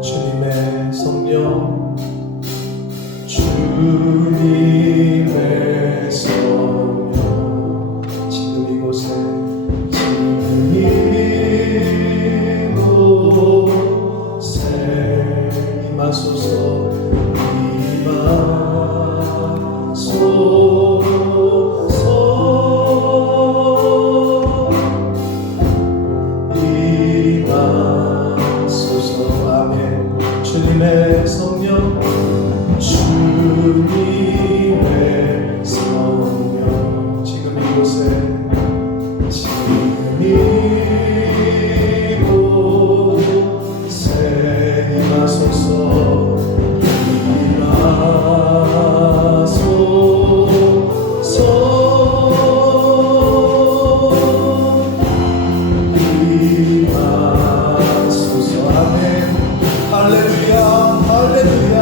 주님의 성령 지금 이곳에 지금 이곳에 임하소서 임하소서 아멘. 주님의 성령 주님의 성령 지금 이곳에 지금 이곳에 임하소서 임하소서 아멘. 할렐루야 할렐루야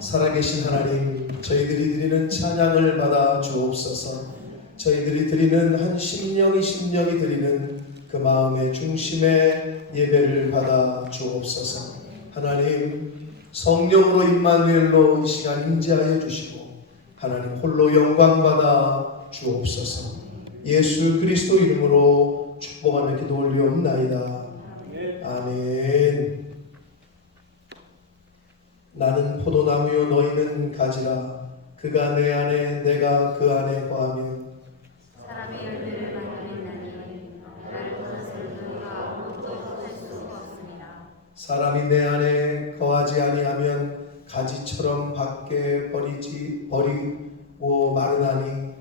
살아계신 하나님, 저희들이 드리는 찬양을 받아 주옵소서. 저희들이 드리는 한 심령이 드리는 그 마음의 중심의 예배를 받아 주옵소서. 하나님, 성령으로 임마누엘로 이 시간 임재하여 주시고 하나님 홀로 영광 받아 주옵소서. 예수 그리스도 이름으로 축복하며 기도 올리옵나이다. 아멘. 나는 포도나무요 너희는 가지라. 그가 내 안에 내가 그 안에 거하면 사람의 열매를 만들리나니 나를 떠나서 너희가 아무것도 할 수 없습니다. 사람이 내 안에 거하지 아니하면 가지처럼 밖에 버리고 마르나니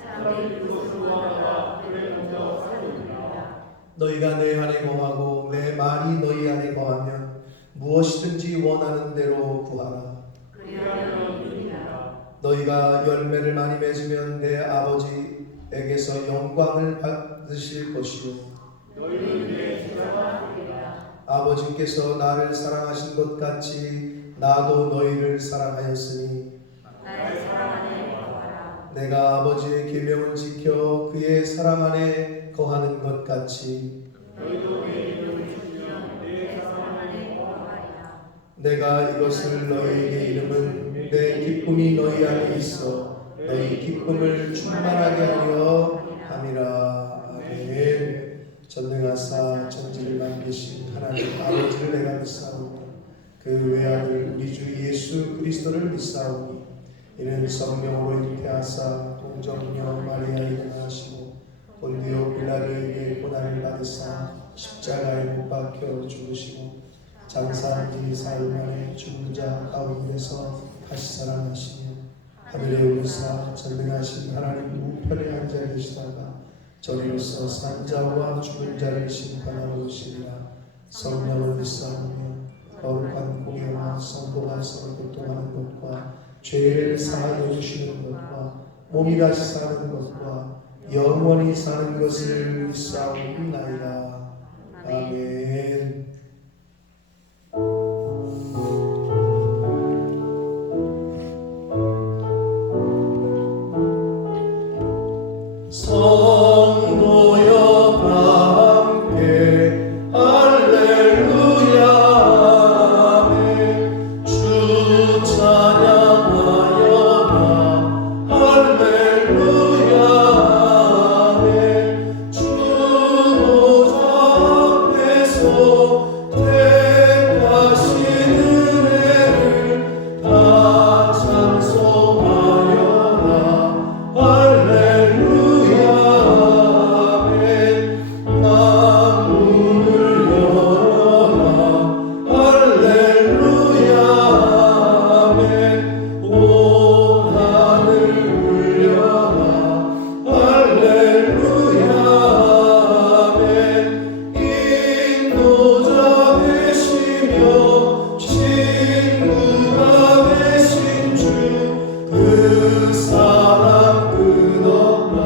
사람의 이웃을 구하다가 그를 먼저 살리리라. 너희가 내 안에 거하고 내 말이 너희 안에 거하면 무엇이든지 원하는 대로 구하라. 그리하면 이루리라. 너희가 열매를 많이 맺으면 내 아버지에게서 영광을 받으실 것이요 너희는 내 제자가 되리라. 아버지께서 나를 사랑하신 것 같이 나도 너희를 사랑하였으니 나의 사랑 안에 거하라. 내가 아버지의 계명을 지켜 그의 사랑 안에 거하는 것 같이 너희도 내 이름을 지키면 내 사랑 안에 거하리라. 내가 이것을 너희에게 이름은 내 기쁨이 너희 안에 있어 너희 기쁨을 충만하게 하려 함이라. 아멘. 전능하사 천지를 만드신 하나님 아버지를 내가 믿사오니 그 외아들 우리 주 예수 그리스도를 믿사오니 이는 성령으로 잉태하사 동정녀 마리아에게 나시고 본디오 빌라도에게 고난을 받으사 십자가에 못 박혀 죽으시고 장사한 지 사흘 만에 죽은 자 가운데서 다시 살아나시며 하늘에 오르사 전능하신 하나님 우편에 앉아 계시다가 저리로서 산 자와 죽은 자를 심판하러 오시리라. 성령을 믿사오며 거룩한 공예와 성도가 서로 교통하는 것과 죄를 사하여 주시는 것과 몸이 다시 사는 것과 영원히 사는 것을 믿사옵나이다. 아멘. 성도여 함께 할렐루야 아멘. 주 찬양하여라 할렐루야 아멘. 주 보좌 앞에서 택하신 은혜를 다 찬송하여라 할렐루야 아멘. 만문을 열어라 할렐루야 아멘. 온 하늘 울려라 할렐루야 아멘. 인도자 되시며 친구가 되신 주 그 사랑 끝없다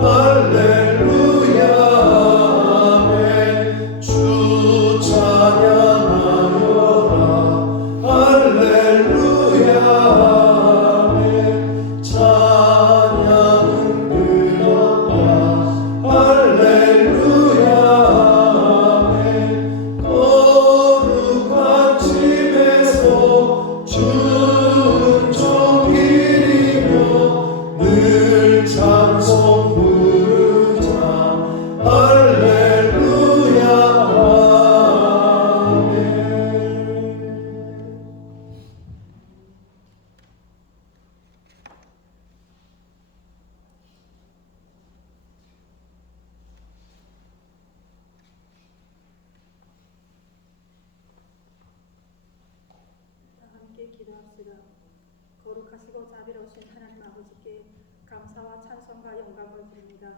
할렐루야 아멘. 주 찬양하여라 할렐루야 아멘. 찬양은 끝없다 할렐루야 아멘. 거룩한 집에서 주는 종일이며 늘 찬송 부르자 할렐루야 아멘. 함께 기도합시다. 거룩하시고 자비로우신 하나님 아버지께 감사와 찬송과 영광을 드립니다.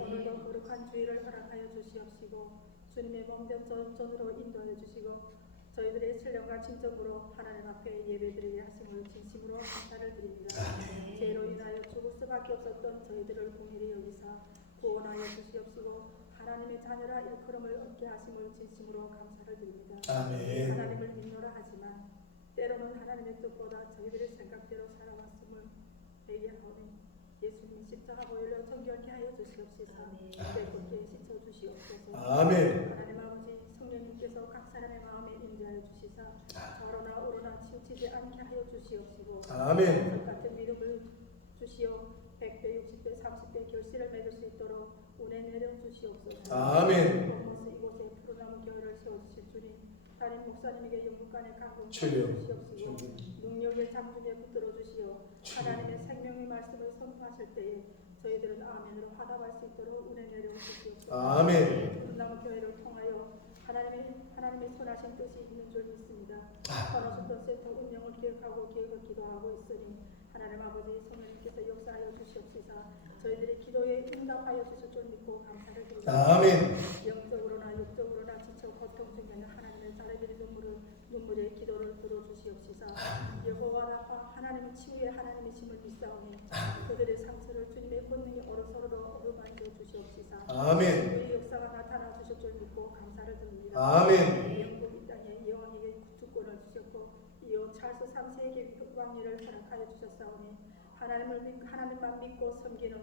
오늘도 거룩한 주일을 허락하여 주시옵시고 주님의 몸된 전으로 인도하여 주시고 저희들의 신령과 진정으로 하나님 앞에 예배드리게 하심을 진심으로 감사를 드립니다. 죄로 인하여 죽을 수밖에 없었던 저희들을 긍휼히 여기사 구원하여 주시옵시고 하나님의 자녀라 일컬음을 얻게 하심을 진심으로 감사를 드립니다. 아멘. 하나님을 믿노라 하지만 때로는 하나님의 뜻보다 저희들의 생각대로 살아왔음을 회개하오니 예수님이 십자가 보혈로 정결케 하여 주시옵소서. 깨끗게 씻어 주시옵소서. 아멘. 하나님 아버지 성령님께서 각 사람의 마음에 임재하여 주시사 좌로나 우로나 치우치지 않게 하여 주시옵시고 아멘. 같은 믿음을 주시어 100배, 60배, 30배 결실을 맺을 수 있도록 은혜 내려 주시옵소서. 아멘. 이곳에 푸르나무 교회를 세워주실 주님 담임 목사님에게 영국간의 강동 주여. 주시옵시고 능력의 장중에 붙들어 주시어 하나님의 생명의 말씀을 선포하실 때에 저희들은 아멘으로 화답할 수 있도록 은혜 내려 주시옵소서. 아멘. 푸르나무 교회를 통하여 하나님의 선하신 뜻이 있는 줄 믿습니다. 선호수도 센터 운영을 기획하고 기도하고 있으니 하나님 아버지 성령님께서 역사하여 주시옵소서. 저희들의 기도에 응답하여 주실 줄 믿고 감사를 드립니다. 아멘. 영적으로나 육적으로나 지쳐 고통 중에는 하나님의 자녀들의 눈물의 기도를 들어주시옵소서. 여호와 라파 하나님의 치유의 하나님이심을 믿사오니 그들의 상처를 주님의 권능이 서로로 어루만져 주시옵소서. 아멘. 우리 역사가 나타나 주실 줄 믿고 감사를 드립니다. 아멘. 영국 이 땅에 여왕에게 주권을 주셨고 이어 찰스 3세에게 왕위를 허락하여 주셨사오니 하나님만 믿고 섬기는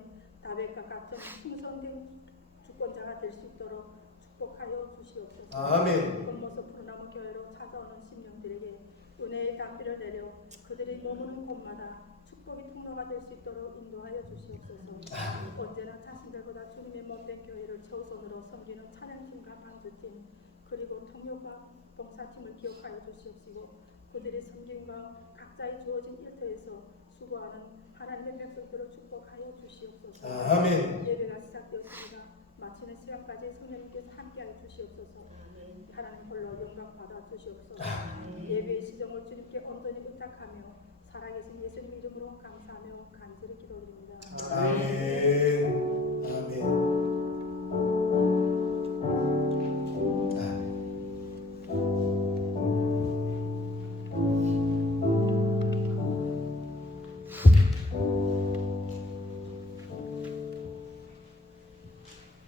다윗과 같은 충성된 주권자가 될 수 있도록 축복하여 주시옵소서. 아멘. 본모습 푸르나무 교회로 찾아오는 심령들에게 은혜의 담비를 내려 그들이 머무는 곳마다 축복의 통로가 될 수 있도록 인도하여 주시옵소서. 언제나 자신들보다 주님의 몸된 교회를 최우선으로 섬기는 찬양팀과 방주팀 그리고 통역과 봉사팀을 기억하여 주시옵시고 그들의 섬김과 각자의 주어진 일터에서 수고하는 하나님의 백성들을 축복하여 주시옵소서. 아멘. 예배가 시작되었습니다. 마치는 시간까지 성령님께서 함께하여 주시옵소서. 하나님 홀로 영광 받아 주시옵소서. 예배의 시정을 주님께 온전히 의탁하며 살아계신 예수님 이름으로 감사하며 간절히 기도드립니다. 아멘. 아멘.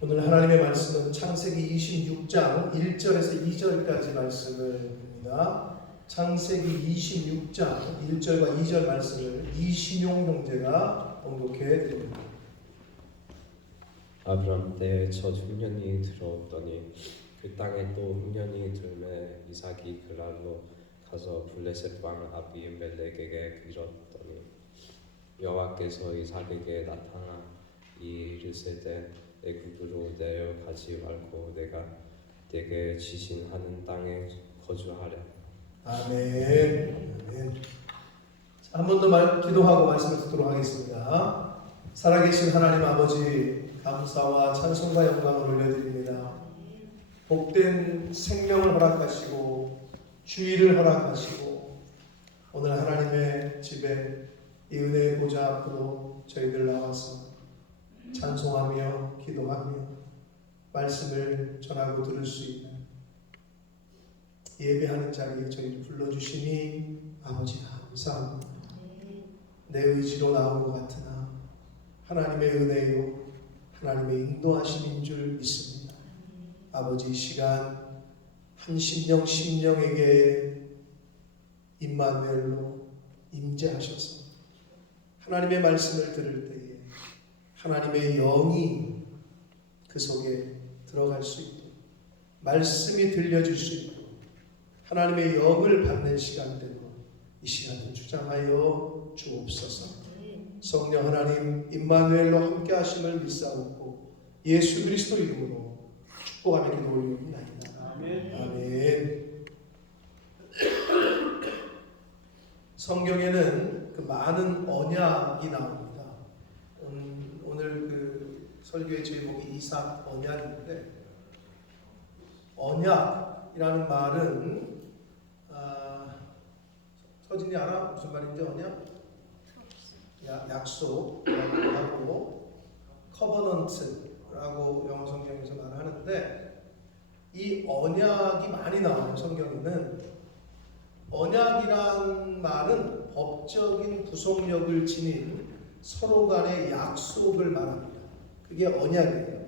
오늘 하나님의 말씀은 창세기 26장 1절에서 2절까지 말씀을 봅니다. 창세기 26장 1절과 2절 말씀을 이신용 형제가 봉독해 드립니다. 아브람 때에 첫 흉년이 들어오더니 그 땅에 또 흉년이 들매 이삭이 그랄로 가서 블레셋 왕 아비멜렉에게 이르렀더니 여호와께서 이삭에게 나타나 이르시되 애굽으로 내려가지 말고 내가 네게 지신하는 땅에 거주하라. 아멘. 아멘. 한 번 더 기도하고 말씀을 듣도록 하겠습니다. 살아계신 하나님 아버지, 감사와 찬송과 영광을 올려드립니다. 복된 생명을 허락하시고 주의를 허락하시고 오늘 하나님의 집에 이 은혜의 보좌 앞으로 저희들 나와서 찬송하며 기도하며 말씀을 전하고 들을 수 있는 예배하는 자리에 저희를 불러주시니 아버지 감사합니다. 내 의지로 나온 것 같으나 하나님의 은혜요 하나님의 인도하심인 줄 믿습니다. 아버지 이 시간 한 심령에게 임마누엘로 임재하셔서 하나님의 말씀을 들을 때에 하나님의 영이 그 속에 들어갈 수 있도록 말씀이 들려줄 수 있도록 하나님의 영을 받는 시간대로 이 시간을 주장하여 주옵소서. 성령 하나님 임마누엘로 함께 하심을 믿사옵고 예수 그리스도 이름으로 축복하며 기도 올리옵나이다. 아멘. 성경에는 그 많은 언약이 나옵니다. 오늘 그 설교의 제목이 이삭 언약인데 언약이라는 말은 서진이 알아? 무슨 말인지 언약? 약속이라고 하고 커버넌트라고 영어 성경에서 말하는데 이 언약이 많이 나와요. 성경에는 언약이란 말은 법적인 구속력을 지닌 서로 간의 약속을 말합니다. 그게 언약이에요.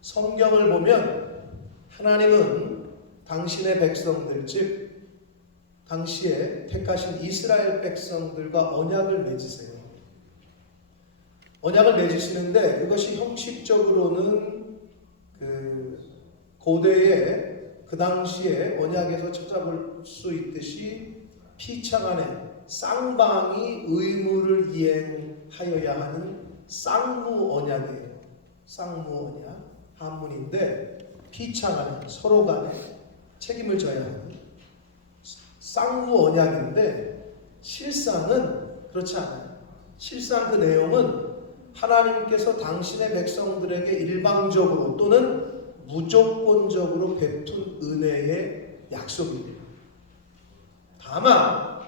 성경을 보면 하나님은 당신의 백성들 즉 당시에 택하신 이스라엘 백성들과 언약을 맺으세요. 언약을 맺으시는데 그것이 형식적으로는 그 고대에 그 당시에 언약에서 찾아볼 수 있듯이 피차간에 쌍방이 의무를 이행하여야 하는 쌍무 언약이에요. 쌍무 언약 한문인데 피차간에 서로 간에 책임을 져야 하는 쌍무 언약인데 실상은 그렇지 않아요. 실상 그 내용은 하나님께서 당신의 백성들에게 일방적으로 또는 무조건적으로 베푼 은혜의 약속입니다. 다만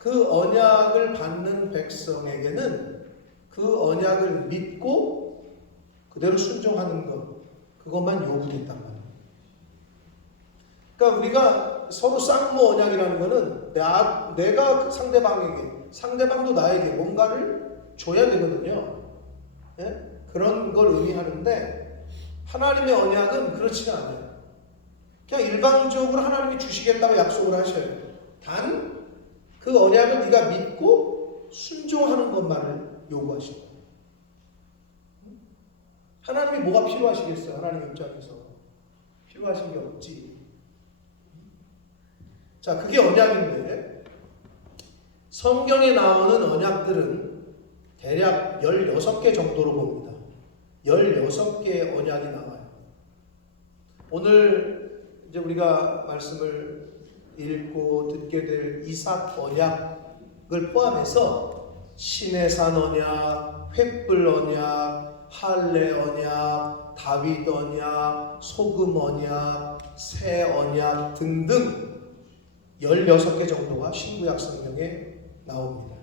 그 언약을 받는 백성에게는 그 언약을 믿고 그대로 순종하는 것 그것만 요구됐단 말이에요. 그러니까 우리가 서로 쌍무 언약이라는 것은 내가 상대방에게 상대방도 나에게 뭔가를 줘야 되거든요. 예? 그런 걸 의미하는데 하나님의 언약은 그렇지가 않아요. 그냥 일방적으로 하나님이 주시겠다고 약속을 하셔요. 단 그 언약을 네가 믿고 순종하는 것만을 요구하시고 하나님이 뭐가 필요하시겠어요? 하나님 입장에서 필요하신 게 없지. 자, 그게 언약인데 성경에 나오는 언약들은 대략 16개 정도로 봅니다. 16개의 언약이 나와요. 오늘 이제 우리가 말씀을 읽고 듣게 될 이삭 언약을 포함해서 시내산 언약, 횃불 언약, 할례 언약, 다윗 언약, 소금 언약, 새 언약 등등 16개 정도가 신구약 성경에 나옵니다.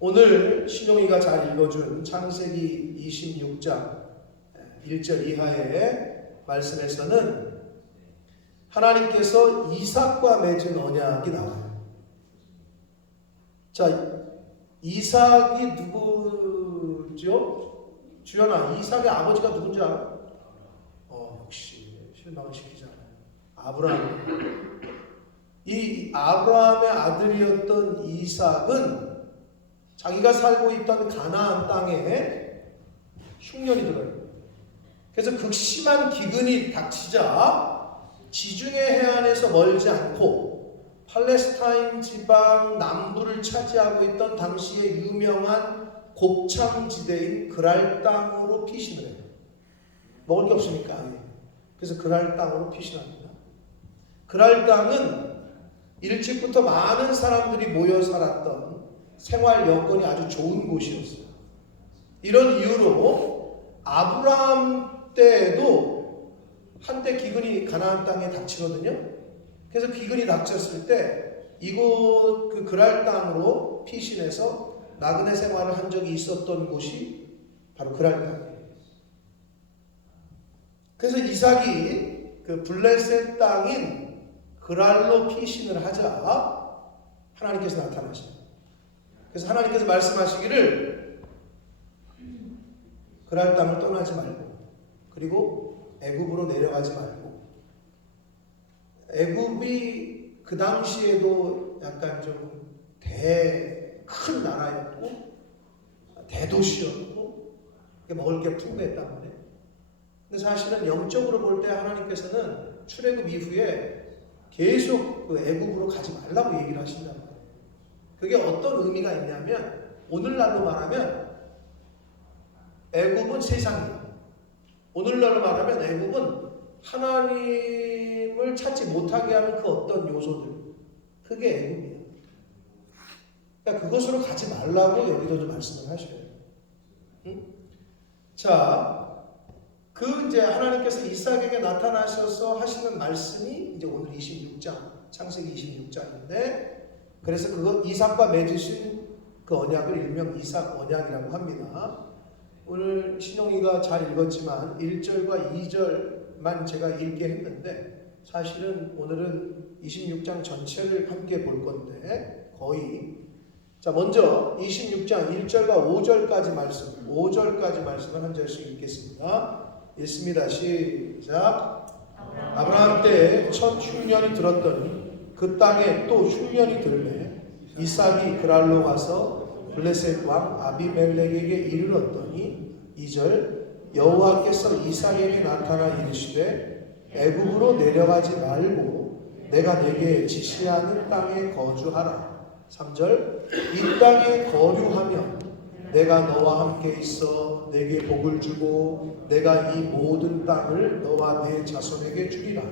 오늘 신용이가 잘 읽어준 창세기 26장 1절 이하의 말씀에서는 하나님께서 이삭과 맺은 언약이 나와요. 자, 이삭이 누구죠? 주연아, 이삭의 아버지가 누군지 알아? 역시 실망을 시키지 않아요. 아브라함. 이 아브라함의 아들이었던 이삭은 자기가 살고 있던 가나안 땅에 흉년이 들어요. 그래서 극심한 기근이 닥치자 지중해 해안에서 멀지 않고 팔레스타인 지방 남부를 차지하고 있던 당시의 유명한 곡창지대인 그랄 땅으로 피신을 해요. 먹을 게 없으니까. 그래서 그랄 땅으로 피신합니다. 그랄 땅은 일찍부터 많은 사람들이 모여 살았던 생활 여건이 아주 좋은 곳이었어요. 이런 이유로 아브라함 때에도 한때 기근이 가나안 땅에 닥치거든요. 그래서 기근이 닥쳤을 때 이곳 그 그랄 땅으로 피신해서 나그네 생활을 한 적이 있었던 곳이 바로 그랄 땅이에요. 그래서 이삭이 그 블레셋 땅인 그랄로 피신을 하자 하나님께서 나타나셔요. 그래서 하나님께서 말씀하시기를 그랄 땅을 떠나지 말고 그리고 애굽으로 내려가지 말고 애굽이 그 당시에도 약간 좀 큰 나라였고 대도시였고 먹을 게 풍부했단 말이에요. 근데 사실은 영적으로 볼 때 하나님께서는 출애굽 이후에 계속 그 애굽으로 가지 말라고 얘기를 하신단 말이에요. 그게 어떤 의미가 있냐면 오늘날로 말하면 애굽은 세상이에요. 오늘날로 말하면 애굽은 하나님을 찾지 못하게 하는 그 어떤 요소들, 그게 애굽이에요. 그러니까 그것으로 가지 말라고 여기서도 말씀을 하셔요. 응? 자, 그 이제 하나님께서 이삭에게 나타나셔서 하시는 말씀이 이제 오늘 26장, 창세기 26장인데, 그래서 그거 이삭과 맺으신 그 언약을 일명 이삭 언약이라고 합니다. 오늘 신용이가 잘 읽었지만 1절과 2절만 제가 읽게 했는데 사실은 오늘은 26장 전체를 함께 볼 건데 거의 자 먼저 26장 1절과 5절까지 말씀 5절까지 말씀을 한 절씩 읽겠습니다. 읽습니다. 시작. 아브라함 때에 첫 흉년이 들었더니 그 땅에 또 흉년이 들매 이삭이 그랄로 가서 블레셋 왕 아비멜렉에게 이르렀더니 2절 여호와께서 이삭에게 나타나 이르시되 애굽으로 내려가지 말고 내가 내게 지시하는 땅에 거주하라. 3절 이 땅에 거류하면 내가 너와 함께 있어 내게 복을 주고 내가 이 모든 땅을 너와 내 자손에게 주리라.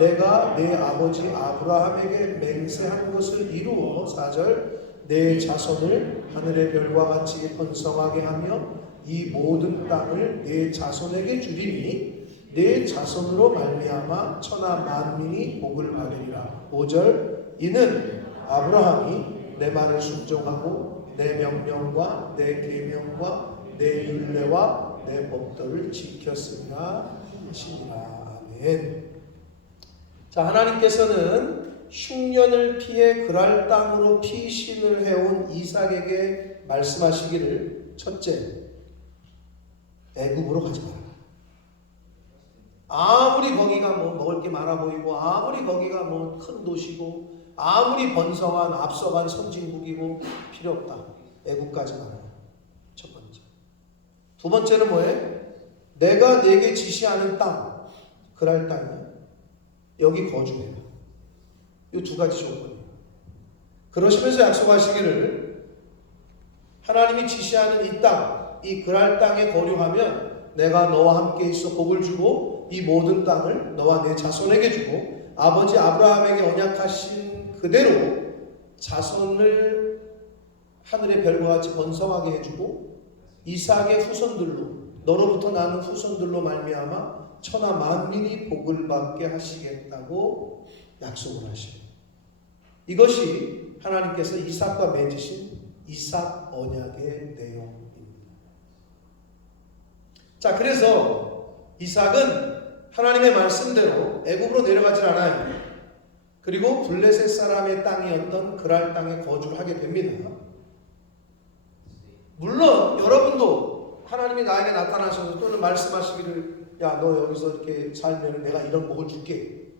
내가 내 아버지 아브라함에게 맹세한 것을 이루어 4절 내 자손을 하늘의 별과 같이 번성하게 하며 이 모든 땅을 내 자손에게 주리니 내 자손으로 말미암아 천하 만민이 복을 받으리라. 5절 이는 아브라함이 내 말을 순종하고 내 명령과 내 계명과 내 율례와 내 법도를 지켰으리라 하시니라. 아멘. 자, 하나님께서는 흉년을 피해 그랄 땅으로 피신을 해온 이삭에게 말씀하시기를 첫째, 애굽으로 가지 마라. 아무리 거기가 먹을 게 많아 보이고 아무리 거기가 큰 도시고 아무리 번성한 앞서간 선진국이고 필요 없다. 애굽 가지 마라. 첫 번째. 두 번째는 뭐예요? 내가 내게 지시하는 땅, 그랄 땅이야. 여기 거주해라. 이 두 가지 조건이에요. 그러시면서 약속하시기를 하나님이 지시하는 이 땅, 이 그랄 땅에 거류하면 내가 너와 함께 있어 복을 주고 이 모든 땅을 너와 내 자손에게 주고 아버지 아브라함에게 언약하신 그대로 자손을 하늘의 별과 같이 번성하게 해주고 이삭의 후손들로 너로부터 나는 후손들로 말미암아 천하 만민이 복을 받게 하시겠다고 약속을 하시고 이것이 하나님께서 이삭과 맺으신 이삭 언약의 내용입니다. 자, 그래서 이삭은 하나님의 말씀대로 애굽으로 내려가질 않아요. 그리고 블레셋 사람의 땅이었던 그랄 땅에 거주를 하게 됩니다. 물론 여러분도 하나님이 나에게 나타나셔서 또는 말씀하시기를 야, 너 여기서 이렇게 살면 내가 이런 복을 줄게.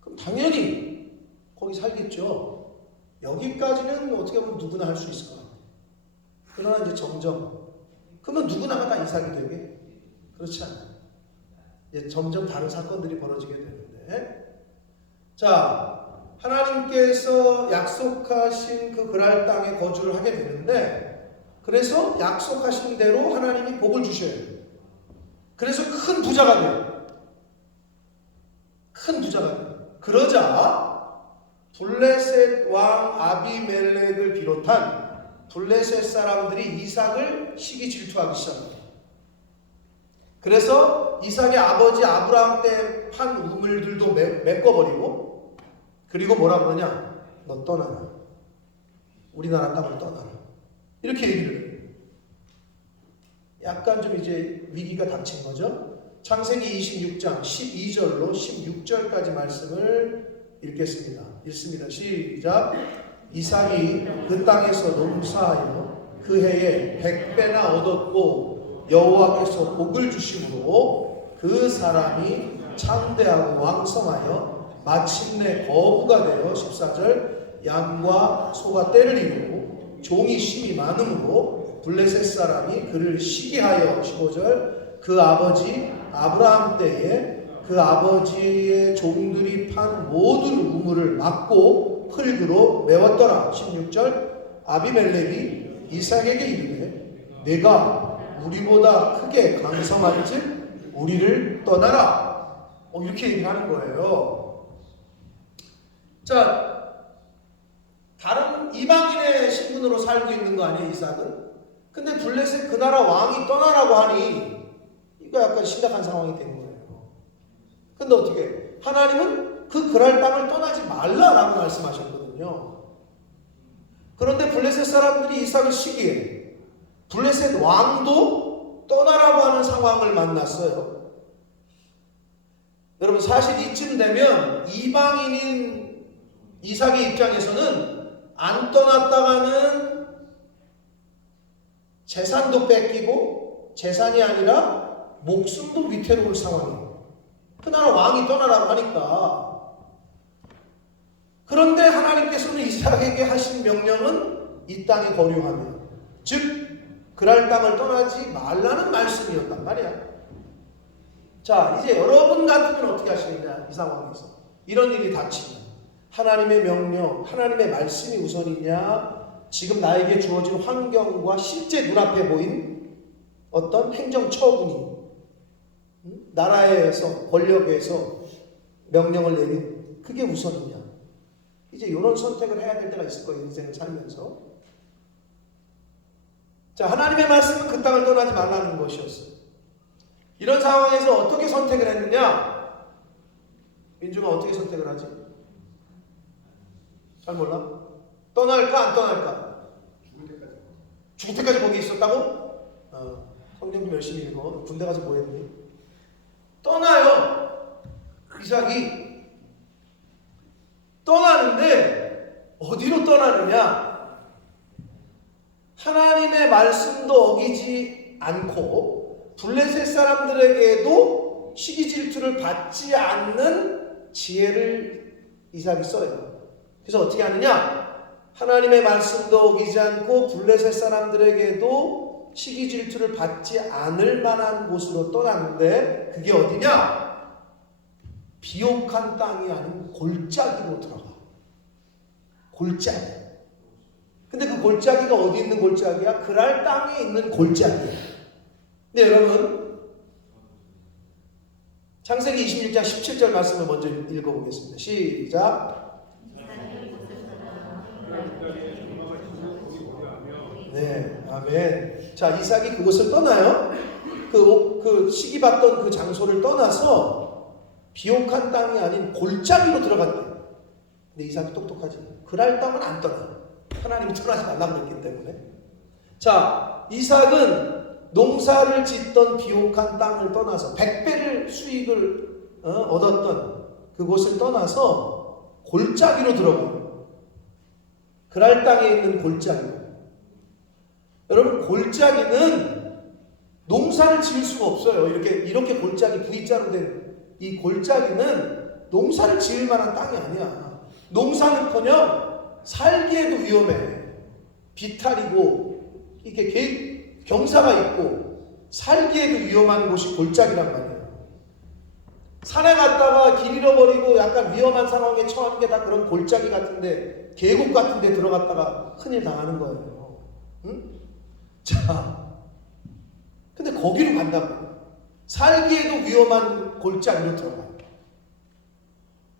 그럼 당연히 거기 살겠죠. 여기까지는 어떻게 보면 누구나 할 수 있을 것 같아요. 그러나 이제 점점 그러면 누구나가 다 이삭이 되게? 그렇지 않아요. 이제 점점 다른 사건들이 벌어지게 되는데, 자, 하나님께서 약속하신 그 그랄 땅에 거주를 하게 되는데, 그래서 약속하신 대로 하나님이 복을 주셔야 돼요. 그래서 큰 부자가 돼요. 큰 부자가 돼요. 그러자 블레셋 왕 아비멜렉을 비롯한 블레셋 사람들이 이삭을 시기 질투하기 시작합니다. 그래서 이삭의 아버지 아브라함 때 판 우물들도 메꿔버리고, 그리고 뭐라 그러냐? 너 떠나라. 우리나라 땅을 떠나라. 이렇게 얘기를 해요. 약간 좀 이제 위기가 닥친 거죠. 창세기 26장 12절로 16절까지 말씀을 읽겠습니다. 읽습니다. 시작. 이삭이 그 땅에서 농사하여 그 해에 100배나 얻었고 여호와께서 복을 주심으로 그 사람이 창대하고 왕성하여 마침내 거부가 되어 14절 양과 소가 떼를 이루고 종이 심이 많음으로 블레셋 사람이 그를 시기하여 15절 그 아버지 아브라함 때에 그 아버지의 종들이 판 모든 우물을 막고 흙으로 메웠더라. 16절 아비멜렉이 이삭에게 이르되 내가 우리보다 크게 강성한즉 우리를 떠나라. 이렇게 얘기하는 거예요. 자, 다른 이방인의 신분으로 살고 있는 거 아니에요, 이삭은? 근데 블레셋 그 나라 왕이 떠나라고 하니 이거 약간 심각한 상황이 된 거예요. 근데 어떻게? 하나님은 그 그랄 땅을 떠나지 말라라고 말씀하셨거든요. 그런데 블레셋 사람들이 이삭을 시기해 블레셋 왕도 떠나라고 하는 상황을 만났어요. 여러분, 사실 이쯤 되면 이방인인 이삭의 입장에서는 안 떠났다가는 재산도 뺏기고 재산이 아니라 목숨도 위태로울 상황이에요. 그 나라 왕이 떠나라고 하니까. 그런데 하나님께서는 이삭에게 하신 명령은 이 땅에 거류하며, 즉 그랄 땅을 떠나지 말라는 말씀이었단 말이야. 자, 이제 여러분 같으면 어떻게 하시느냐, 이 상황에서. 이런 일이 닥치면 하나님의 명령, 하나님의 말씀이 우선이냐, 지금 나에게 주어진 환경과 실제 눈앞에 보인 어떤 행정처분이 나라에서, 권력에서 명령을 내린 그게 우선이냐. 이제 이런 선택을 해야 될 때가 있을 거예요, 인생을 살면서. 자, 하나님의 말씀은 그 땅을 떠나지 말라는 것이었어요. 이런 상황에서 어떻게 선택을 했느냐? 민중아, 어떻게 선택을 하지? 잘 몰라? 떠날까 안 떠날까? 죽을 때까지 거기 있었다고? 성경 좀 열심히 읽어. 군대 가서 뭐 했니? 떠나요. 이삭이 떠나는데 어디로 떠나느냐? 하나님의 말씀도 어기지 않고 블레셋 사람들에게도 시기 질투를 받지 않는 지혜를 이삭이 써요. 그래서 어떻게 하느냐? 하나님의 말씀도 어기지 않고 블레셋 사람들에게도 시기 질투를 받지 않을 만한 곳으로 떠났는데, 그게 어디냐? 비옥한 땅이 아닌 골짜기로 들어가. 골짜기. 근데 그 골짜기가 어디 있는 골짜기야? 그랄 땅에 있는 골짜기야. 근데 여러분, 창세기 26장 17절 말씀을 먼저 읽어보겠습니다. 시작. 네, 아멘. 자, 이삭이 그곳을 떠나요. 그 시기 받던 그 장소를 떠나서 비옥한 땅이 아닌 골짜기로 들어갔대요. 근데 이삭이 똑똑하지. 그랄 땅은 안 떠나. 하나님이 떠나지 말라고 그랬기 때문에. 자, 이삭은 농사를 짓던 비옥한 땅을 떠나서 100배를 수익을 얻었던 그곳을 떠나서 골짜기로 들어가요. 그랄 땅에 있는 골짜기. 여러분, 골짜기는 농사를 지을 수가 없어요. 이렇게 골짜기 V자로 된 이 골짜기는 농사를 지을 만한 땅이 아니야. 농사는커녕 살기에도 위험해. 비탈이고 이게 경사가 있고 살기에도 위험한 곳이 골짜기란 말이야. 산에 갔다가 길 잃어버리고 약간 위험한 상황에 처하는 게 다 그런 골짜기 같은데, 계곡 같은데 들어갔다가 큰일 당하는 거예요. 응? 자, 근데 거기로 간다고. 살기에도 위험한 골짜기로 들어가요.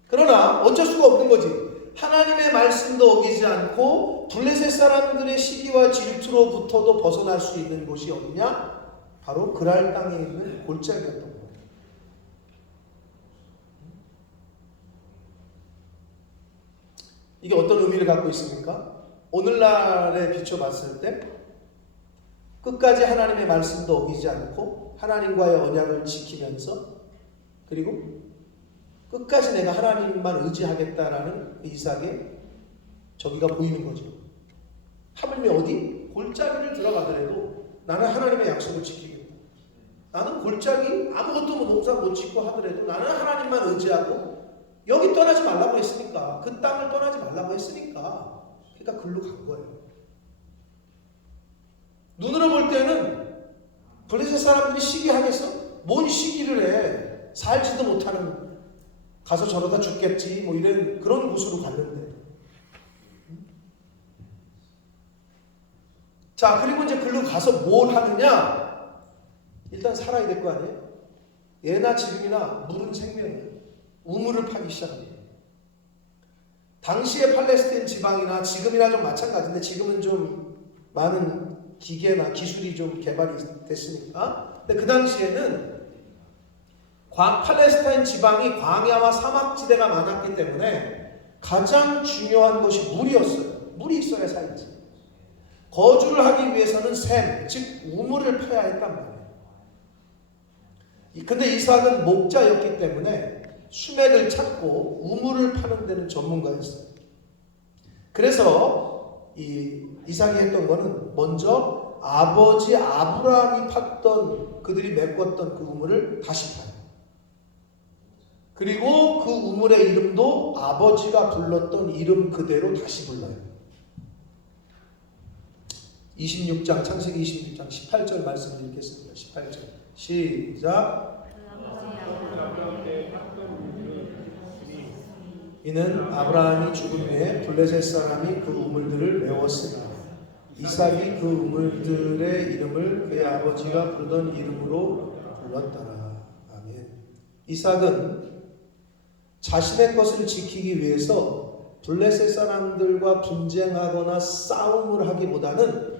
그러나 어쩔 수가 없는 거지. 하나님의 말씀도 어기지 않고 블레셋 사람들의 시기와 질투로부터도 벗어날 수 있는 곳이 어디냐? 바로 그랄 땅에 있는 골짜기였던 거예요. 이게 어떤 의미를 갖고 있습니까? 오늘날에 비춰봤을 때 끝까지 하나님의 말씀도 어기지 않고 하나님과의 언약을 지키면서, 그리고 끝까지 내가 하나님만 의지하겠다라는 이삭의 저기가 보이는 거죠. 하물며 어디? 골짜기를 들어가더라도 나는 하나님의 약속을 지키겠다. 나는 골짜기 아무것도 농사 못 짓고 하더라도 나는 하나님만 의지하고, 여기 떠나지 말라고 했으니까, 그 땅을 떠나지 말라고 했으니까, 그러니까 글로 간 거예요. 눈으로 볼 때는 블레셋 사람들이 시기하겠어? 뭔 시기를 해? 살지도 못하는, 가서 저러다 죽겠지 뭐 이런 그런 곳으로 갔는데. 자, 그리고 이제 글로 가서 뭘 하느냐? 일단 살아야 될 거 아니에요? 예나 지금이나 물은 생명이에요. 우물을 파기 시작합니다. 당시의 팔레스타인 지방이나 지금이나 좀 마찬가지인데, 지금은 좀 많은 기계나 기술이 좀 개발이 됐으니까. 근데 그 당시에는 팔레스타인 지방이 광야와 사막지대가 많았기 때문에 가장 중요한 것이 물이었어요. 물이 있어야 살지. 거주를 하기 위해서는 샘, 즉 우물을 파야 했단 말이에요. 근데 이삭은 목자였기 때문에 수맥을 찾고 우물을 파는 데는 전문가였어요. 그래서 이삭이 했던 거는 먼저 아버지 아브라함이 팠던, 그들이 메꿨던 그 우물을 다시 파요. 그리고 그 우물의 이름도 아버지가 불렀던 이름 그대로 다시 불러요. 26장, 창세기 26장 18절 말씀을 읽겠습니다. 18절 시작. 이는 아브라함이 죽은 후에 블레셋 사람이 그 우물들을 메웠으나 이삭이 그 우물들의 이름을 그의 아버지가 부르던 이름으로 불렀더라. 아멘. 이삭은 자신의 것을 지키기 위해서 블레셋 사람들과 분쟁하거나 싸움을 하기보다는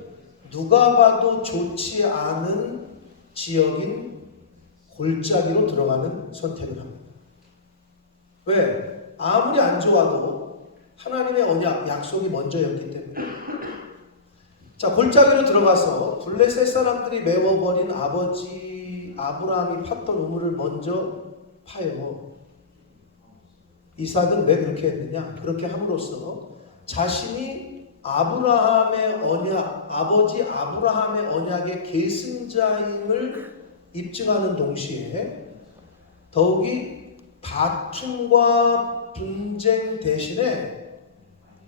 누가 봐도 좋지 않은 지역인 골짜기로 들어가는 선택을 합니다. 왜? 아무리 안 좋아도 하나님의 언약, 약속이 먼저였기 때문에. 자, 골짜기로 들어가서 블레셋 사람들이 메워버린 아버지 아브라함이 팠던 우물을 먼저 파요. 이삭은 왜 그렇게 했느냐? 그렇게 함으로써 자신이 아브라함의 언약, 아버지 아브라함의 언약의 계승자임을 입증하는 동시에 더욱이 다툼과 분쟁 대신에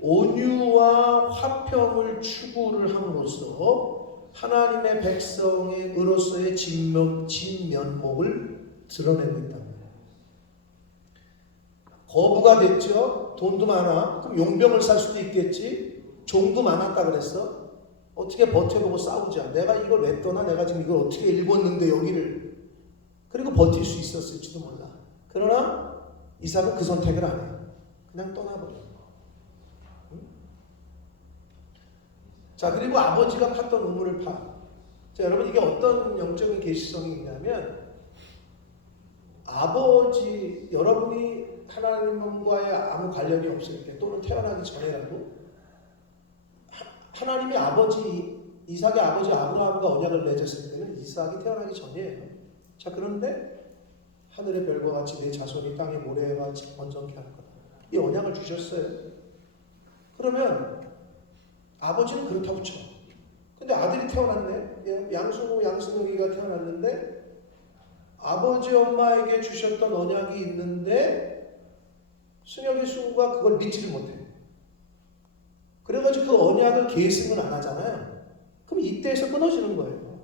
온유와 화평을 추구를 함으로써 하나님의 백성으로서의 진면목을 드러냅니다. 거부가 됐죠. 돈도 많아. 그럼 용병을 살 수도 있겠지. 종도 많았다 그랬어. 어떻게 버텨보고 싸우자. 내가 이걸 왜 떠나? 내가 지금 이걸 어떻게 읽었는데 여기를. 그리고 버틸 수 있었을지도 몰라. 그러나 이삭은 그 선택을 안 해요. 그냥 떠나버려. 응? 자, 그리고 아버지가 팠던 우물을 파. 자, 여러분, 이게 어떤 영적인 계시성이 있냐면, 아버지, 여러분이 하나님과의 아무 관련이 없을 때, 또는 태어나기 전에라도 하나님이 이삭의 아버지 아브라함과 언약을 맺었을 때는 이삭이 태어나기 전이에요. 자, 그런데 하늘의 별과 같이 내 자손이 땅의 모래와 같이 번성케 할 거다. 이 언약을 주셨어요. 그러면 아버지는 그렇다고 쳐. 근데 아들이 태어났네. 양승우, 양승욱이가 태어났는데 아버지 엄마에게 주셨던 언약이 있는데 승혁이 승우가 그걸 믿지를 못해. 그래가지고 그 언약을 계승을 안 하잖아요. 그럼 이때에서 끊어지는 거예요.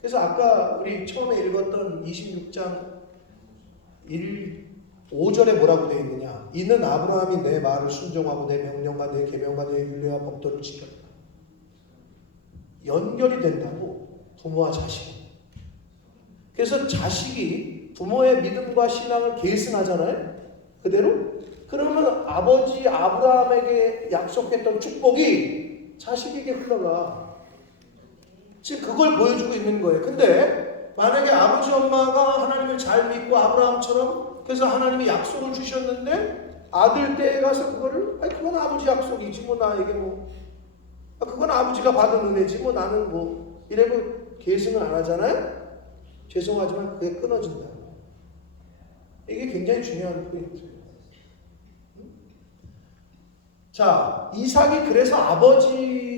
그래서 아까 우리 처음에 읽었던 26장 5절에 뭐라고 되어 있느냐. 이는 아브라함이 내 말을 순종하고 내 명령과 내 계명과 내 율례와 법도를 지켰다. 연결이 된다고, 부모와 자식이. 그래서 자식이 부모의 믿음과 신앙을 계승하잖아요. 그대로. 그러면 아버지 아브라함에게 약속했던 축복이 자식에게 흘러가. 지금 그걸 보여주고 있는 거예요. 근데 만약에 아버지 엄마가 하나님을 잘 믿고 아브라함처럼 그래서 하나님이 약속을 주셨는데 아들 때에 가서 그거를 그건 아버지 약속이지 뭐 나에게 뭐 그건 아버지가 받은 은혜지 뭐 나는 뭐 이래고 계승을 안 하잖아요. 죄송하지만 그게 끊어진다. 이게 굉장히 중요한 포인트예요. 자, 이삭이 그래서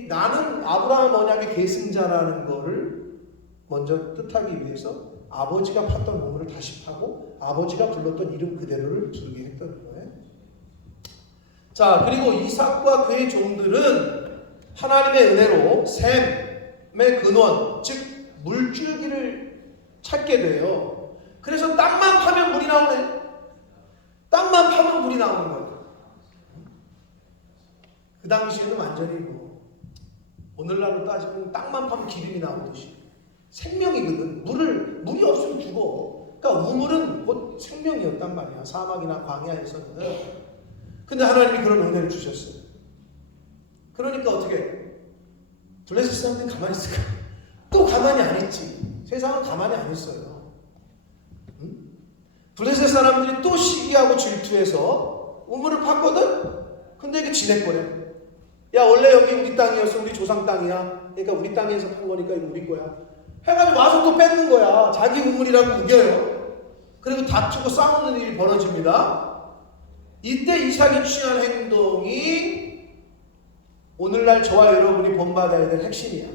나는 아브라함 언약의 계승자라는 거를 먼저 뜻하기 위해서 아버지가 팠던 우물을 다시 파고 아버지가 불렀던 이름 그대로를 부르게 했던 거예요. 자, 그리고 이삭과 그의 종들은 하나님의 은혜로 샘의 근원, 즉 물줄기를 찾게 돼요. 그래서 땅만 파면 물이 나오네. 땅만 파면 물이 나오는 거예요. 그 당시에는 완전히 뭐 오늘날로 따지면 땅만 파면 기름이 나오듯이 생명이거든. 물이 없으면 죽어. 그러니까 우물은 곧 생명이었단 말이야. 사막이나 광야에서는. 근데 하나님이 그런 은혜를 주셨어요. 그러니까 어떻게 블레셋 사람들이 가만히 있을까? 또 가만히 안 있지. 세상은 가만히 안 있어요. 응? 블레셋 사람들이 또 시기하고 질투해서 우물을 팠거든? 근데 이게 지냈거래. 야, 원래 여기 우리 땅이었어. 우리 조상 땅이야. 그러니까 우리 땅에서 판 거니까 이거 우리 거야. 해가지고 와서 또 뺏는 거야. 자기 우물이라고 우겨요. 그리고 다투고 싸우는 일이 벌어집니다. 이때 이삭이 취한 행동이 오늘날 저와 여러분이 본받아야 될 핵심이야.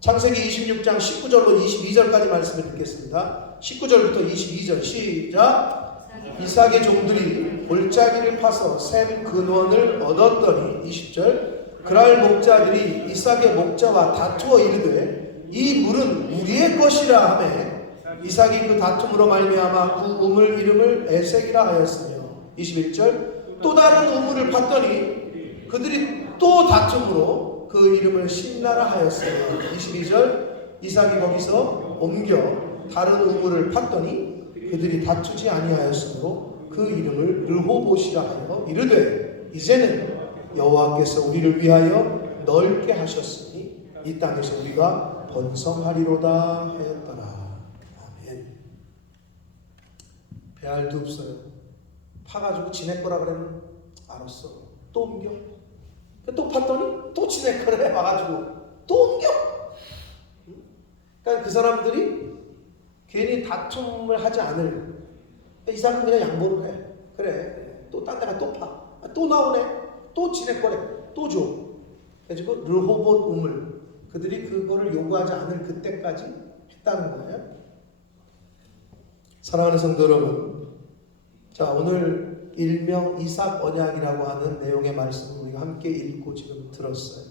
창세기 26장 19절로 22절까지 말씀을 듣겠습니다. 19절부터 22절 시작. 이삭의 종들이 골짜기를 파서 샘 근원을 얻었더니 20절 그랄 목자들이 이삭의 목자와 다투어 이르되 이 물은 우리의 것이라 하매 이삭이 그 다툼으로 말미암아 그 우물 이름을 에색이라 하였으며 21절 또 다른 우물을 팠더니 그들이 또 다툼으로 그 이름을 신나라 하였으며 22절 이삭이 거기서 옮겨 다른 우물을 팠더니 그들이 다투지 아니하였으므로 그 이름을 르호봇이라 하여 이르되 이제는 여호와께서 우리를 위하여 넓게 하셨으니 이 땅에서 우리가 번성하리로다 하였더라. 아멘. 배알도 없어요. 파가지고 지낼 거라 그러면 알았어. 또 옮겨. 또 팠더니 또 지낼 거래 와가지고 또 옮겨. 그러니까 그 사람들이 괜히 다툼을 하지 않을. 이 사람은 그냥 양보를 해. 그래. 또 딴 데가 또 파. 또 나오네. 또 지낼 거래. 또 줘. 그래가지고 르호봇 우물. 그들이 그거를 요구하지 않을 그때까지 했다는 거예요. 사랑하는 성도 여러분. 자, 오늘 일명 이삭 언약이라고 하는 내용의 말씀을 우리가 함께 읽고 지금 들었어요.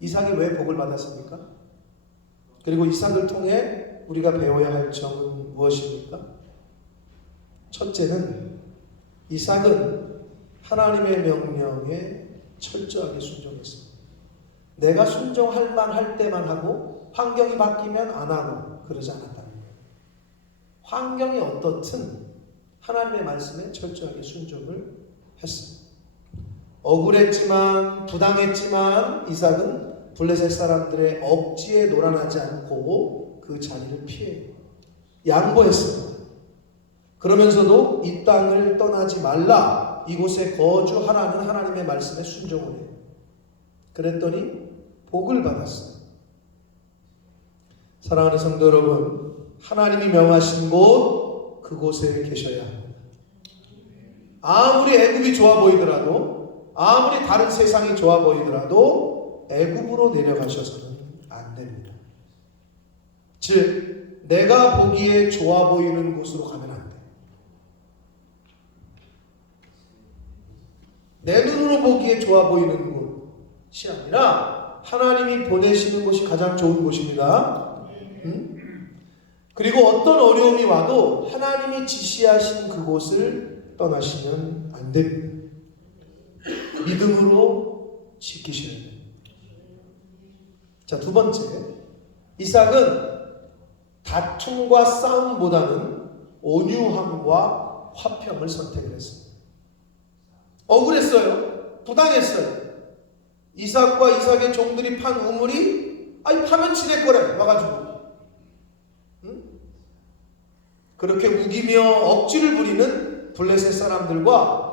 이삭이 왜 복을 받았습니까? 그리고 이삭을 통해 우리가 배워야 할 점은 무엇입니까? 첫째는 이삭은 하나님의 명령에 철저하게 순종했습니다. 내가 순종할 만할 때만 하고 환경이 바뀌면 안 하고 그러지 않았다는 거예요. 환경이 어떻든 하나님의 말씀에 철저하게 순종을 했습니다. 억울했지만 부당했지만 이삭은 블레셋 사람들의 억지에 놀아나지 않고 그 자리를 피해 양보했습니다. 그러면서도 이 땅을 떠나지 말라 이곳에 거주하라는 하나님의 말씀에 순종을 해요. 그랬더니 복을 받았어요. 사랑하는 성도 여러분, 하나님이 명하신 곳 그곳에 계셔야 합니다. 아무리 애굽이 좋아 보이더라도 아무리 다른 세상이 좋아 보이더라도 애굽으로 내려가셔서는 안 됩니다. 즉 내가 보기에 좋아 보이는 곳으로 가면 안 돼. 내 눈으로 보기에 좋아 보이는 곳이 아니라 하나님이 보내시는 곳이 가장 좋은 곳입니다. 그리고 어떤 어려움이 와도 하나님이 지시하신 그곳을 떠나시면 안 됩니다. 믿음으로 지키셔야 됩니다. 자, 두 번째, 이삭은 다툼과 싸움보다는 온유함과 화평을 선택을 했습니다. 억울했어요. 부당했어요. 이삭과 이삭의 종들이 판 우물이 파면 지낼 거래 와가지고 그렇게 우기며 억지를 부리는 블레셋 사람들과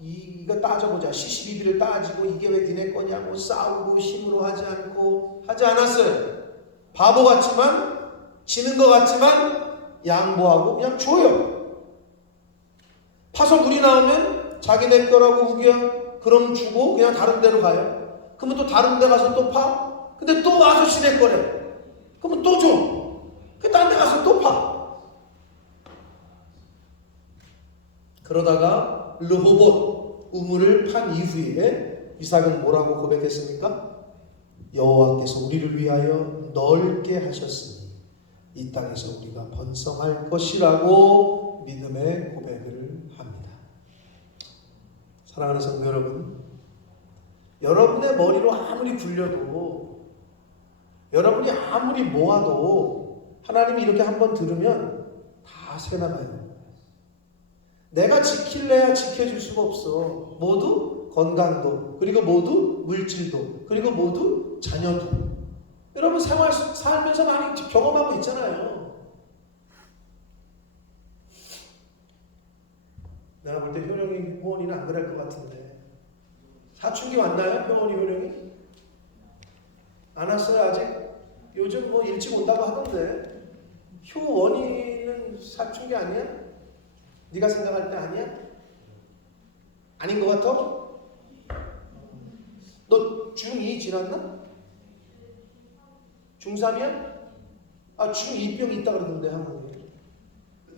이거 따져보자. 시시비비를 따지고 이게 왜 니네 거냐고 싸우고 힘으로 하지 않았어요. 바보 같지만 지는 것 같지만 양보하고 그냥 줘요. 파서 물이 나오면 자기네 거라고 우겨. 그럼 주고 그냥 다른 데로 가요. 그러면 또 다른 데 가서 또 파. 근데 또 와서 지네 거래. 그러면 또 줘. 그 딴 데 가서 또 파. 그러다가 르호봇 우물을 판 이후에 이삭은 뭐라고 고백했습니까? 여호와께서 우리를 위하여 넓게 하셨으니 이 땅에서 우리가 번성할 것이라고 믿음의 고백을 합니다. 사랑하는 성도 여러분, 여러분의 머리로 아무리 굴려도 여러분이 아무리 모아도 하나님이 이렇게 한번 들으면 다 새나가요. 내가 지킬래야 지켜줄 수가 없어. 모두 건강도, 그리고 모두 물질도, 그리고 모두 자녀도. 여러분 살면서 많이 경험하고 있잖아요. 내가 볼 때 효령이 효원이는 안 그럴 것 같은데. 사춘기 왔나요? 효원이 효령이? 안 왔어요 아직? 요즘 뭐 일찍 온다고 하던데. 효원이는 사춘기 아니야? 네가 생각할 때 아니야? 아닌 것 같아? 너 중2 지났나? 중3이야? 중2병이 있다 그러던데 한국에.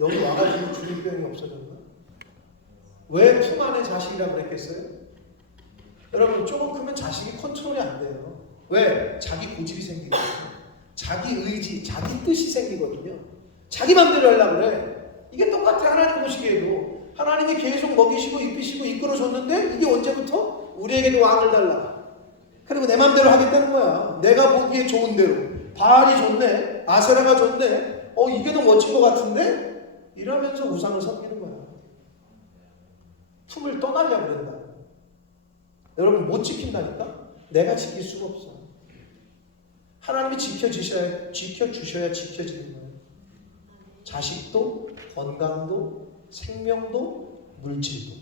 여기 와가지고 중2병이 없어졌나? 왜 품 안에 자식이라고 그랬겠어요? 여러분 조금 크면 자식이 컨트롤이 안 돼요. 왜? 자기 고집이 생기거든요. 자기 의지, 자기 뜻이 생기거든요. 자기 맘대로 하려고 그래. 이게 똑같아. 하나님 보시기에도 하나님이 계속 먹이시고 입히시고 이끌어줬는데 이게 언제부터 우리에게도 왕을 달라. 그리고 내 맘대로 하겠다는 거야. 내가 보기에 좋은 대로. 바알이 좋네. 아세라가 좋네. 이게 더 멋진 것 같은데? 이러면서 우상을 섬기는 거야. 품을 떠나려고 그런다. 여러분 못 지킨다니까? 내가 지킬 수가 없어. 하나님이 지켜주셔야 지켜지는 거예요. 자식도, 건강도, 생명도, 물질도.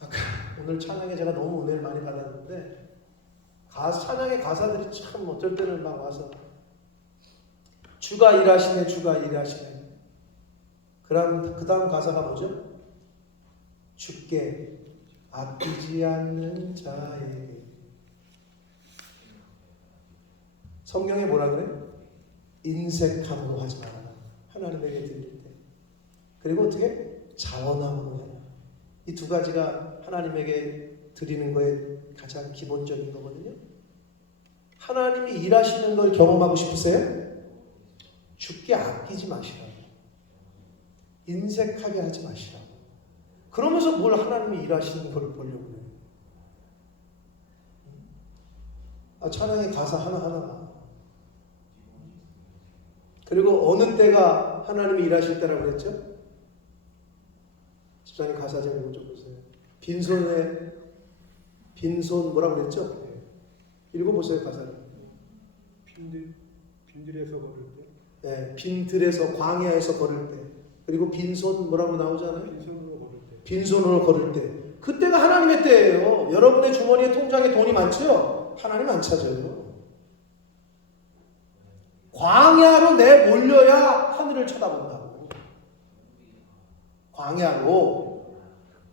아까 오늘 찬양에 제가 너무 은혜를 많이 받았는데 찬양의 가사들이 참 어쩔 때는 막 와서 주가 일하시네 주가 일하시네. 그 다음 가사가 뭐죠? 주께 아끼지 않는 자에게. 성경에 뭐라 그래? 인색함으로 하지 말아라. 하나님에게 드릴 때. 그리고 어떻게? 자원함으로 해라. 이 두 가지가 하나님에게 드리는 거에 가장 기본적인 거거든요. 하나님이 일하시는 걸 경험하고 싶으세요? 주께 아끼지 마시라고. 인색하게 하지 마시라고. 그러면서 뭘 하나님이 일하시는 걸 보려고 해요. 찬양의 가사 하나하나. 그리고 어느 때가 하나님이 일하실 때라고 그랬죠? 집사님 가사 제목 좀 보세요. 빈손 뭐라고 그랬죠? 읽어보세요 가사를. 빈들에서 걸을 때. 네, 빈들에서 광야에서 걸을 때. 그리고 빈손 뭐라고 나오잖아요? 빈손으로 걸을 때. 빈손으로 걸을 때. 그때가 하나님의 때예요. 여러분의 주머니에 통장에 돈이 많죠? 하나님 안 찾아요. 광야로 몰려야 하늘을 쳐다본다고. 광야로.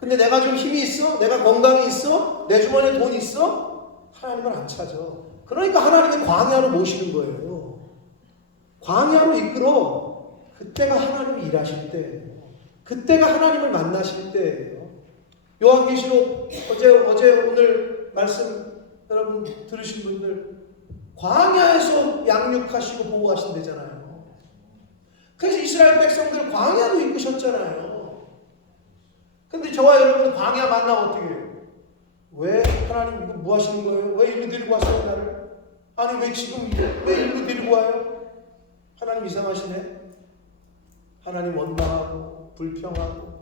근데 내가 좀 힘이 있어? 내가 건강이 있어? 내 주머니에 돈 있어? 하나님을 안 찾아. 그러니까 하나님이 광야로 모시는 거예요. 광야로 이끌어. 그때가 하나님이 일하실 때예요. 그때가 하나님을 만나실 때예요. 요한계시록 어제 오늘 말씀 여러분 들으신 분들 광야에서 양육하시고 보호하신대잖아요. 그래서 이스라엘 백성들 광야로 이끄셨잖아요. 근데 저와 여러분 광야 만나면 어떻게 해요? 왜 하나님 이거 뭐 하시는 거예요? 왜 일로 데리고 왔어요 나를? 아니 왜 지금 왜 일로 데리고 와요? 하나님 이상하시네. 하나님 원망하고 불평하고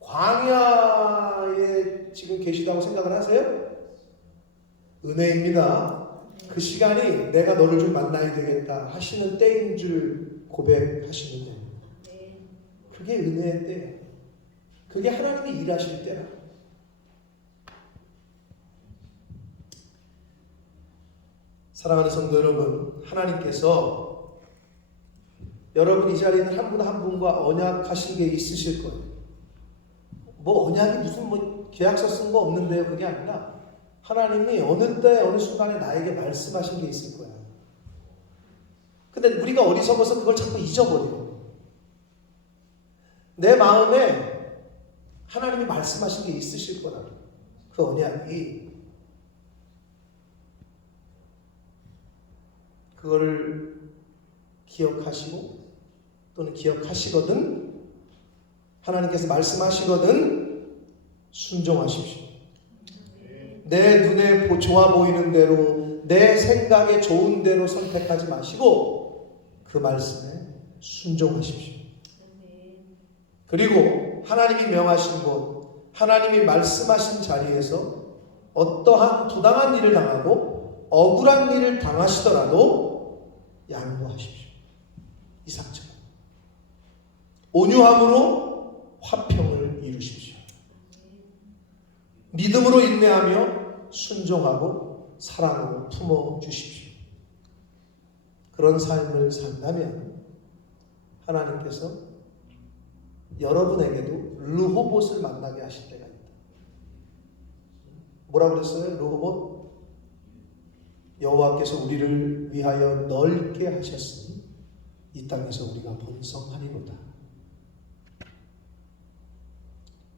광야에 지금 계시다고 생각을 하세요? 은혜입니다. 그 시간이 내가 너를 좀 만나야 되겠다 하시는 때인 줄 고백하시는 겁니다. 그게 은혜의 때예요. 그게 하나님이 일하실 때라. 사랑하는 성도 여러분, 하나님께서 여러분 이 자리에 있는 한 분 한 분과 언약하신 게 있으실 거예요. 뭐 언약이 무슨 뭐 계약서 쓴 거 없는데요. 그게 아니라 하나님이 어느 때 어느 순간에 나에게 말씀하신 게 있을 거야. 근데 우리가 어리석어서 그걸 자꾸 잊어버려요. 내 마음에 하나님이 말씀하신 게 있으실 거라고. 그 언약이 그거를 기억하시고 또는 기억하시거든 하나님께서 말씀하시거든 순종하십시오. 내 눈에 좋아 보이는 대로 내 생각에 좋은 대로 선택하지 마시고 그 말씀에 순종하십시오. 그리고 하나님이 명하신 곳 하나님이 말씀하신 자리에서 어떠한 부당한 일을 당하고 억울한 일을 당하시더라도 양보하십시오. 이삭처럼 온유함으로 화평을 이루십시오. 믿음으로 인내하며 순종하고 사랑으로 품어주십시오. 그런 삶을 산다면 하나님께서 여러분에게도 르호봇을 만나게 하실 때가 있다. 뭐라고 그랬어요? 르호봇? 여호와께서 우리를 위하여 넓게 하셨으니 이 땅에서 우리가 번성하리로다.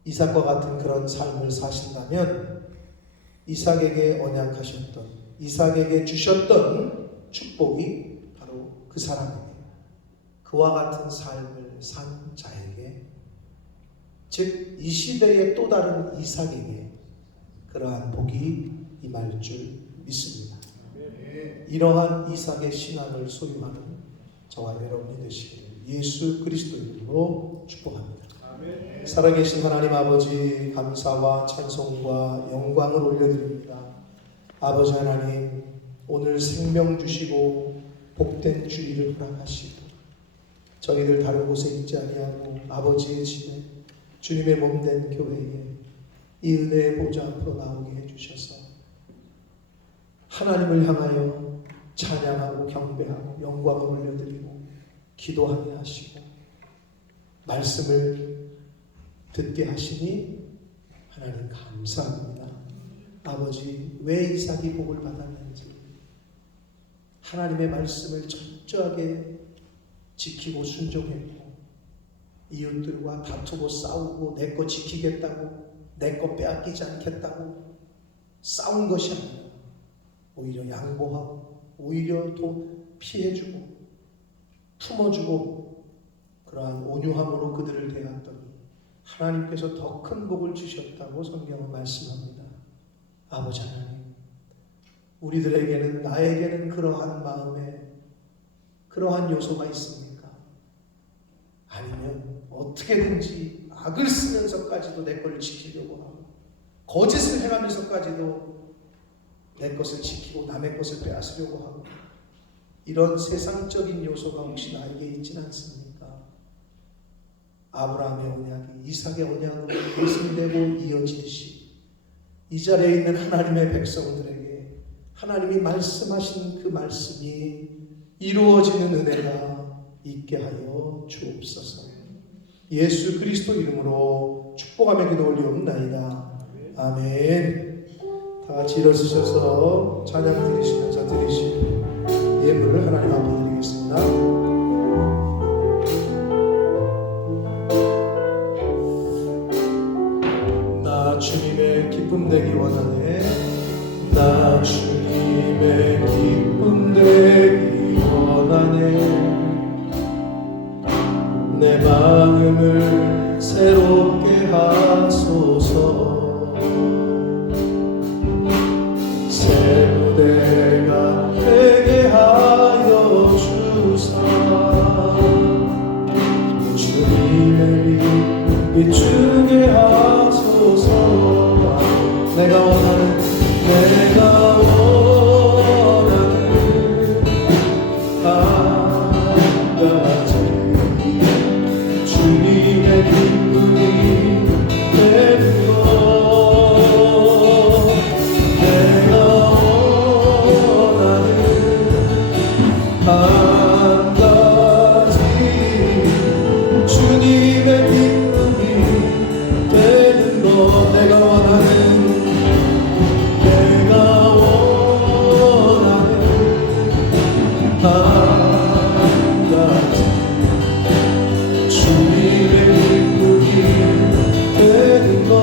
이삭과 같은 그런 삶을 사신다면 이삭에게 언약하셨던 이삭에게 주셨던 축복이 바로 그 사람에게 그와 같은 삶을 산 자에게 즉 이 시대의 또 다른 이삭에게 그러한 복이 임할 줄 믿습니다. 이러한 이삭의 신앙을 소유하는 저와 여러분이 되시기를 예수 그리스도의 이름으로 축복합니다. 살아계신 하나님 아버지 감사와 찬송과 영광을 올려드립니다. 아버지 하나님 오늘 생명 주시고 복된 주일을 허락하시고 저희들 다른 곳에 있지 아니하고 아버지의 집에 주님의 몸된 교회에 이 은혜의 보좌 앞으로 나오게 해주셔서 하나님을 향하여 찬양하고 경배하고 영광을 올려드리고 기도하게 하시고 말씀을 듣게 하시니 하나님 감사합니다. 아버지 왜 이삭이 복을 받았는지 하나님의 말씀을 철저하게 지키고 순종했고 이웃들과 다투고 싸우고 내 거 지키겠다고 내 거 빼앗기지 않겠다고 싸운 것이 아니라 오히려 양보하고 오히려 또 피해주고 품어주고 그러한 온유함으로 그들을 대했더니 하나님께서 더 큰 복을 주셨다고 성경은 말씀합니다. 아버지 하나님 우리들에게는 나에게는 그러한 마음에 그러한 요소가 있습니까? 아니면 어떻게든지 악을 쓰면서까지도 내 것을 지키려고 하고 거짓을 행하면서까지도 내 것을 지키고 남의 것을 빼앗으려고 하고 이런 세상적인 요소가 혹시 나에게 있지는 않습니까? 아브라함의 언약이 이삭의 언약으로 계승되고 이어지듯이 이 자리에 있는 하나님의 백성들에게 하나님이 말씀하신 그 말씀이 이루어지는 은혜가 있게 하여 주옵소서. 예수 그리스도 이름으로 축복하며 기도 올리옵나이다. 아멘. 다 같이 일어서셔서 찬양 드리시면서 드리실 예물을 하나님 앞에 드리겠습니다. 나 주님의 기쁨 되기 원하네. 나 주님의 기쁨 되기 원하네. 내 마음을 새롭게 하소서. 새 무대가 되게 하여 주사. 주님의 빛 비추게 하소서. 내가 원하는 한 가지 주님의 기쁨이 되는 것. 내가 원하는 한 가지 주님의 기쁨이 되는 것. 내가 원하는 한 가지 주님의 기쁨이 되는 것.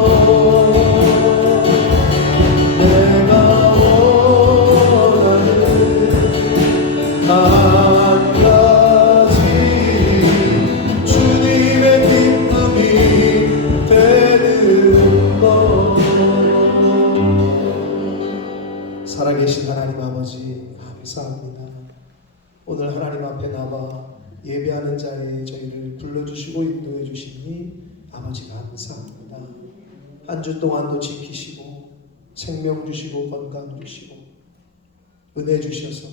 내가 원하는 한 가지 주님의 기쁨이 되는 것. 살아계신 하나님 아버지 감사합니다. 오늘 하나님 앞에 나와 예배하는 자리에 저희를 불러주시고 인도해 주시니 아버지 감사합니다. 한 주 동안도 지키시고 생명 주시고 건강 주시고 은혜 주셔서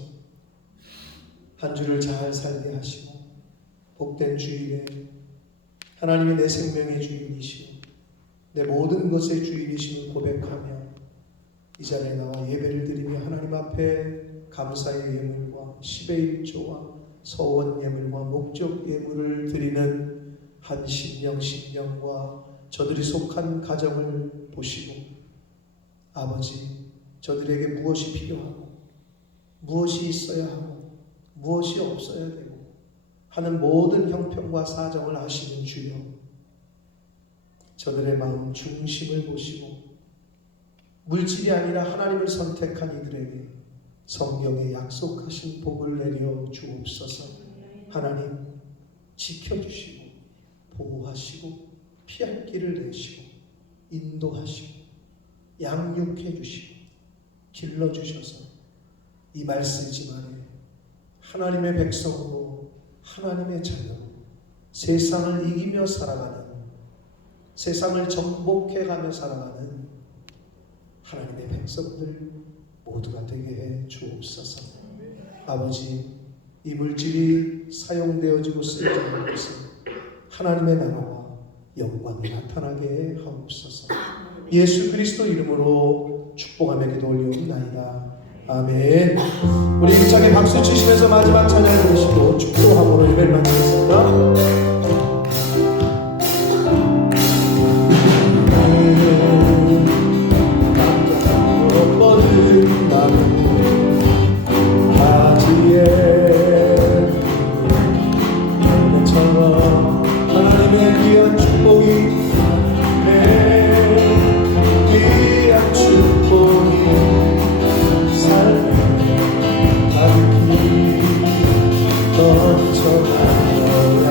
한 주를 잘 살게 하시고 복된 주일에 하나님이 내 생명의 주인이시고 내 모든 것의 주인이심을 고백하며 이 자리에 나와 예배를 드리며 하나님 앞에 감사의 예물과 10의 1조와 서원 예물과 목적 예물을 드리는 한 심령과 저들이 속한 가정을 보시고 아버지 저들에게 무엇이 필요하고 무엇이 있어야 하고 무엇이 없어야 되고 하는 모든 형편과 사정을 아시는 주여, 저들의 마음 중심을 보시고 물질이 아니라 하나님을 선택한 이들에게 성경에 약속하신 복을 내려 주옵소서. 하나님 지켜주시고 보호하시고 피할 길을 내시고 인도하시고 양육해 주시고 길러주셔서 이 말씀지만에 하나님의 백성으로 하나님의 자녀로 세상을 이기며 살아가는, 세상을 정복해가며 살아가는 하나님의 백성들 모두가 되게 해 주옵소서. 아버지, 이 물질이 사용되어지고 쓰여지는 것은 하나님의 나라와 영광이 나타나게 하옵소서. 예수 그리스도 이름으로 축복하며 기도 올리옵나이다. 아멘. 우리 힘차게 박수 치시면서 마지막 찬양 부르시고 축도함으로 예배를 마치겠습니다. 하나님의 귀한 축복이, 귀한 축복이 삶에 가득히 넘쳐나노라.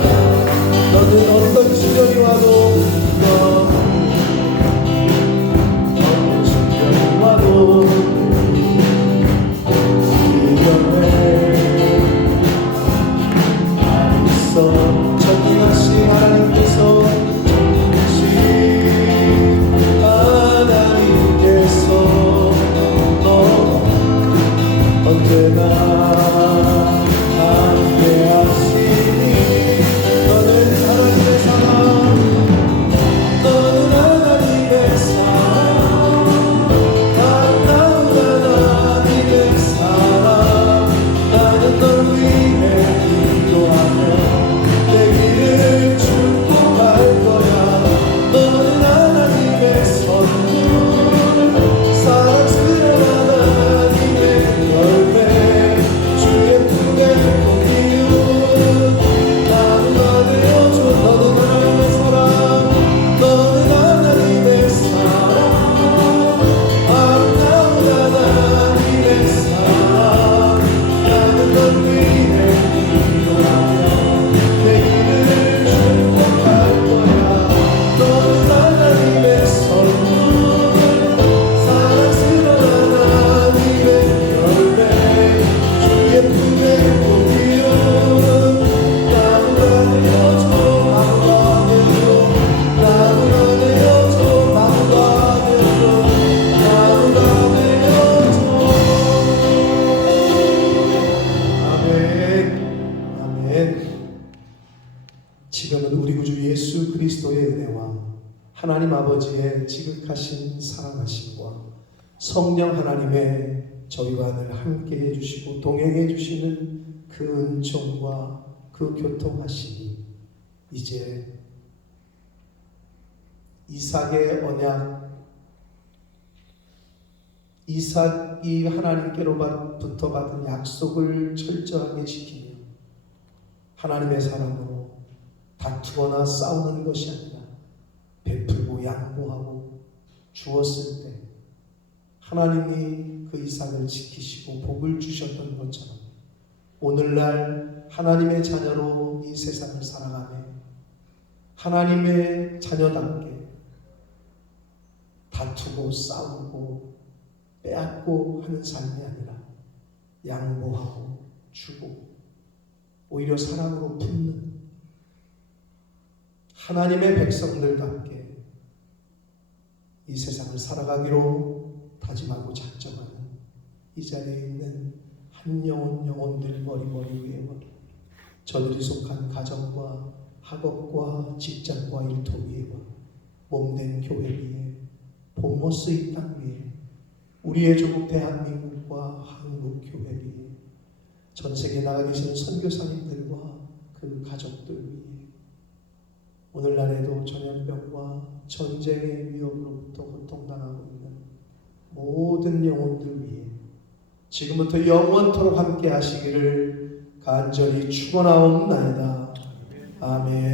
하나님 아버지의 지극하신 사랑하심과 성령 하나님의 저희와 늘 함께 해주시고 동행해 주시는 그 은총과 그 교통하심이 이제 이삭의 언약, 이삭이 하나님께로부터 받은 약속을 철저하게 지키며 하나님의 사랑으로 다투거나 싸우는 것이 아니라 베풀고 양보하고 주었을 때 하나님이 그 이삭을 지키시고 복을 주셨던 것처럼 오늘날 하나님의 자녀로 이 세상을 살아가며 하나님의 자녀답게 다투고 싸우고 빼앗고 하는 삶이 아니라 양보하고 주고 오히려 사랑으로 품는 하나님의 백성들답게 이 세상을 살아가기로 다짐하고 작정하는 이 자리에 있는 한 영혼들 머리 위에 저들이 속한 가정과 학업과 직장과 일터 위에 몸된 교회 위에 본모스 이 땅 위에 우리의 조국 대한민국과 한국 교회 위에 전 세계에 나가 계시는 선교사님들과 그 가족들 위에 오늘날에도 전염병과 전쟁의 위협으로부터 고통당하고 있는 모든 영혼들 위해 지금부터 영원토록 함께 하시기를 간절히 축원하옵나이다. 아멘.